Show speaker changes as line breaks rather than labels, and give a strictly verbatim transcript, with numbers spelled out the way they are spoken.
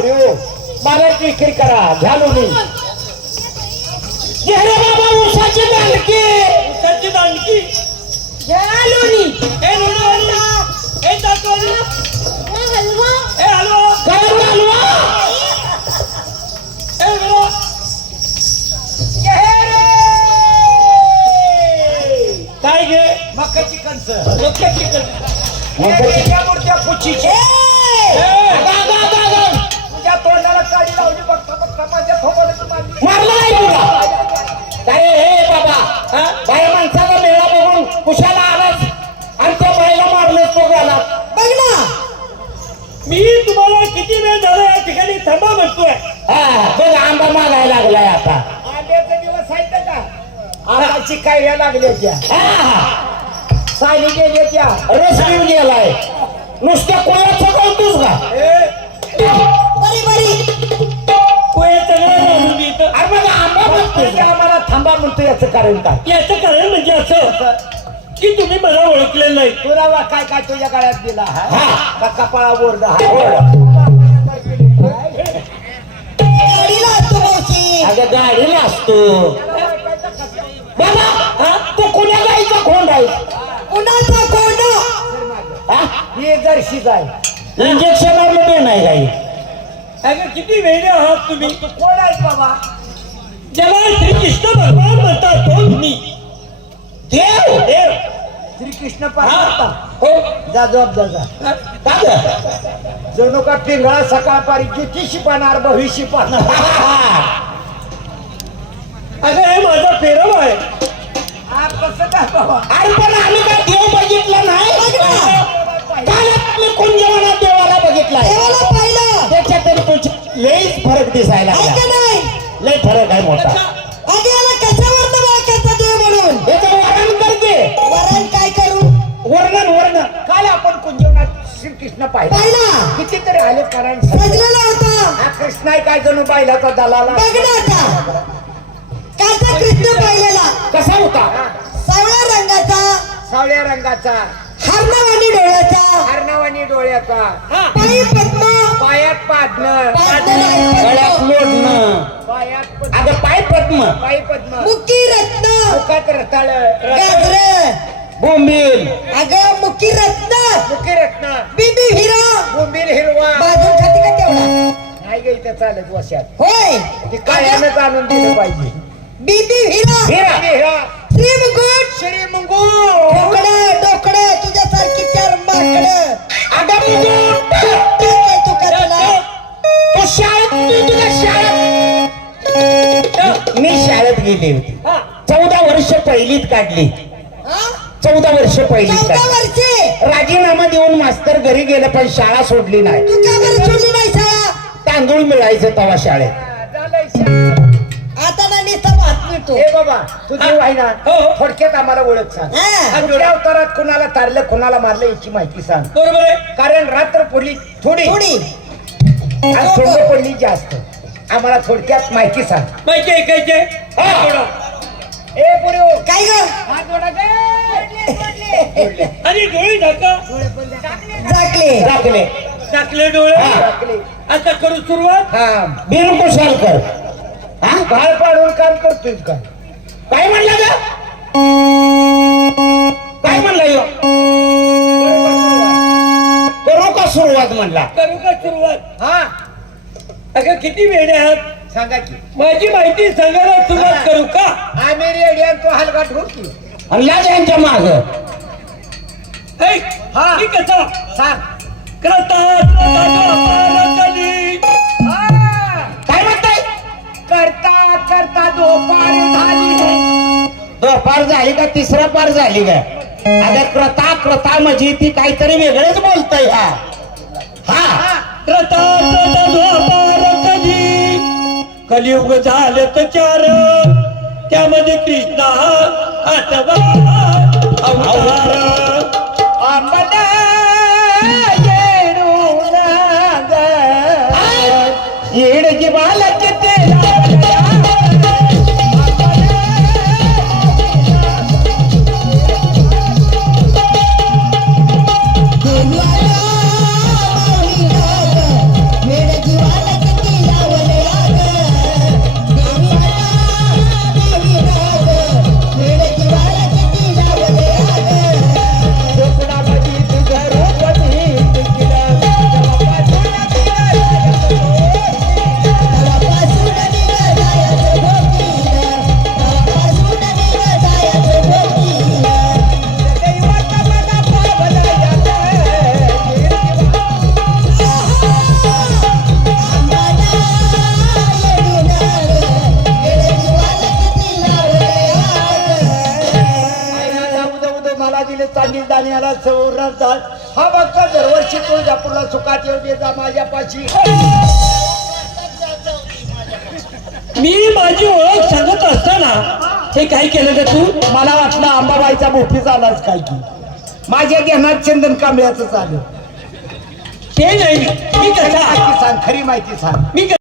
पोरिओ बालाची विक्री करा झालो मी घे रे बाबा उसाची दांडकी
उसाची दांडकी
झालो नी
ए लोणी ए दातोली
हलवा
ए हलवा
काय हलवा
ए बरो काय घे
मकाची कणस
मक्याची
मकाची त्या मूर्त्या पुचीचे तुझ्या तोंडाला काडी लावली बघता बघता माझ्या थोबाडीत मारली मारला नाही तुला काय हे बाबा बाया माणसाचा मेळा बघून कुशाला आलास आणि त्या बाईला मारलं तो गेला
बघ ना
मी तुम्हाला किती वेळ झाला या ठिकाणी थांबा म्हणतोय
हा बघ आंबा मागायला लागलाय आता आंब्याचे दिवस आहेत का आंबाची कायड्या लागल्या त्या सायली गेल्या त्या रस घेऊन गेलाय नुसत्या कोयाचं कळतोस का
बरी बरी
कोयाचं नाही म्हणून मी इथं
अरे मग आंबा म्हणतोय आम्हाला थांबा म्हणतो याचं कारण काय
याचं कारण म्हणजे असं की तुम्ही मला ओळखलेलं नाही
तुला वा काय काय तुझ्या काळात दिला हा कपाळावर
गाडीला असतो मावशी
अगं गाडीला असतो बाबा हा तू कुण्या गाईचा खोंड आहे
उन्हाचा कोंडा
ही जर्शी गाय इंजेक्शन लावलं नाही गाई
अगं किती वेळे आहात तुम्ही
तू कोण आहेस बाबा
ज्याला श्रीकृष्ण भगवान म्हणतात तो मी
देव
देव
श्रीकृष्ण पाहता हो जा जॉब जा जा का ग जणू का पिंगळा सकाळपारी ज्योतिषी पाहणार भविष्य पाहणार
अगं हे माझा फेरव आहे
कसं काय बाबा अरे पण आम्ही काय देव बघितला नाही काल आम्ही कुंजवनात देवाला बघितलाय
देवाला पाहिलं
त्याच्यात तरी तुझ्या लईच फरक दिसायला
आहे का
लागला
नाही
लई फरक आहे मोठा
अगं याला कशावर ओळखायचा देव म्हणून
याचं वर्णन करते
वरण काय करू
वर्णन वर्णन काल आपण कुंजवनात श्रीकृष्ण पाहिला
पाहिला
कितीतरी आले कारण
सजलेला होता
हा कृष्ण आहे काय जणू बायलाचा दलाला
बघ ना आता कालचा कृष्ण पाहिलेला
कसा होता
सावळ्या रंगाचा
सावळ्या रंगाचा
हरणावाणी डोळ्याचा
अर्णवानी डोळ्याचा
पायी पद्म
पायात पाडणं
पाडणं
गळ्यात लोडणं पायात अगं पाय पद्म पाय पद्म
मुक्की रत्न
मुखात रताळ
गाजर
बोंबील
अगं मुक्की रत्न
मुखी रत्न
बीबी हिरा
बोंबील हिरवा
बाजून खाती का तेवढा
नाही ग इथं चालत वशात
होय
ती कायमच आणून दिलं पाहिजे
बीबी हिरा
हिरा हिरा
श्री मुकुट
श्री मुंगू
डोकडं डोकडं तुझ्यासारखी चार माकडं
अगं मुंगू
काय तू करला
तू शाळेत तू तुला शाळेत मी शाळेत गेली होती चौदा वर्ष पहिलीत काढली चौदा वर्ष पहिलीत
चौदा
काढली
वर्षे
राजीनामा देऊन मास्तर घरी गेलं पण शाळा सोडली नाही
तू का बरं सोडली नाही शाळा
तांदूळ मिळायचं तवा शाळेत
आता ना नुसतं भात मिळतो
हे बाबा तुझी वाहिना
हो, हो.
थोडक्यात आम्हाला ओळख सांग
हा.
कुठल्या अवतारात कुणाला तारलं कुणाला मारलं याची माहिती सांग
बरोबर आहे
कारण रात्र पडली थोडी
थोडी
आणि सोंग पडली जास्त आम्हाला थोडक्यात माहिती सांग
माहिती ऐकायचे
हा. ए पुरी
काय ग
हात जोडा गे.
आणि डोळे ढाका
झाकले
दाखले
टाकले डोळे
हा, दाखले.
आता करू सुरुवात
हा बिनकुशाल कर हा भाळ पाडून काम करतोय काय काय म्हणलं ग काय म्हणलं ह्यो? करू का सुरुवात म्हणला
करू का सुरुवात
हा
अगं किती वेळे आहात
सांगा की
माझी माहिती सांगायला सुरुवात करू का
आम्ही रेडी आणि तो हलगा ठोकी
हल्ला त्यांच्या माग
ऐक
हा.
ठीक आहे चला
सांग
करता कली
काय म्हणताय करता करता दुपार झाली
पार झाली का तिसरा पार झाली का अगं क्रता क्रता म्हणजे ती काहीतरी वेगळंच बोलतय हा हा
करता करता द्वापार कली कलियुग झाले तर चार त्यामध्ये कृष्णा आठवा अवतार
आंबला येडून
येड जीवाला किती
वेड जीवाला
हा बघतो दरवर्षी तुळजापूरला चुकात येऊ दे जा माझ्यापाशी.
मी माझी ओळख सांगत असताना हे काय केलं का तू?
मला वाटलं अंबाबाईचा मोठी झालाच काय की माझ्या घेणार चंदन कांबळ्याचं चालू.
ते नाही मी कसा
माहिती सांग, खरी माहिती सांग.
मी